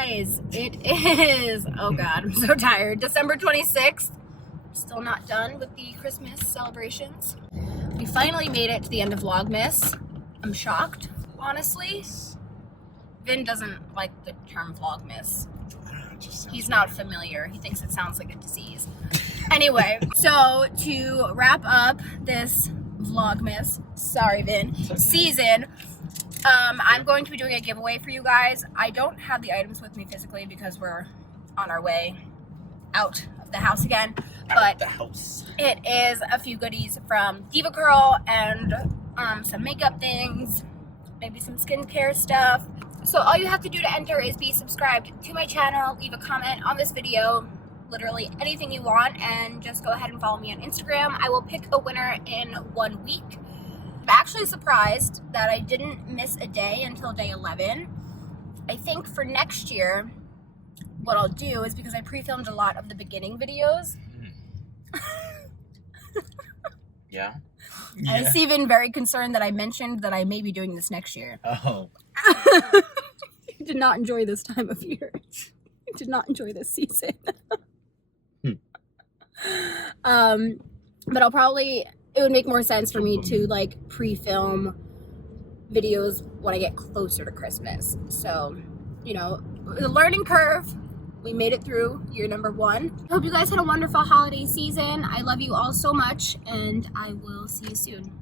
guys, it is, oh God, I'm so tired, December 26th. Still not done with the Christmas celebrations. We finally made it to the end of Vlogmas. I'm shocked, honestly. Vin doesn't like the term Vlogmas. He's not familiar. He thinks it sounds like a disease. Anyway, so to wrap up this Vlogmas, sorry Vin, season, I'm going to be doing a giveaway for you guys. I don't have the items with me physically because we're on our way out of the house again, but it is a few goodies from Diva Curl and some makeup things, maybe some skincare stuff. So all you have to do to enter is be subscribed to my channel, leave a comment on this video, literally anything you want, and just go ahead and follow me on Instagram. I will pick a winner in 1 week. I'm actually surprised that I didn't miss a day until day 11. I think for next year, what I'll do is, because I pre-filmed a lot of the beginning videos. Yeah? I see Vin very concerned that I mentioned that I may be doing this next year. Oh. I did not enjoy this time of year. I did not enjoy this season. But I'll probably, it would make more sense for me to like pre-film videos when I get closer to Christmas. So, you know, the learning curve, we made it through year number 1. I hope you guys had a wonderful holiday season. I love you all so much, and I will see you soon.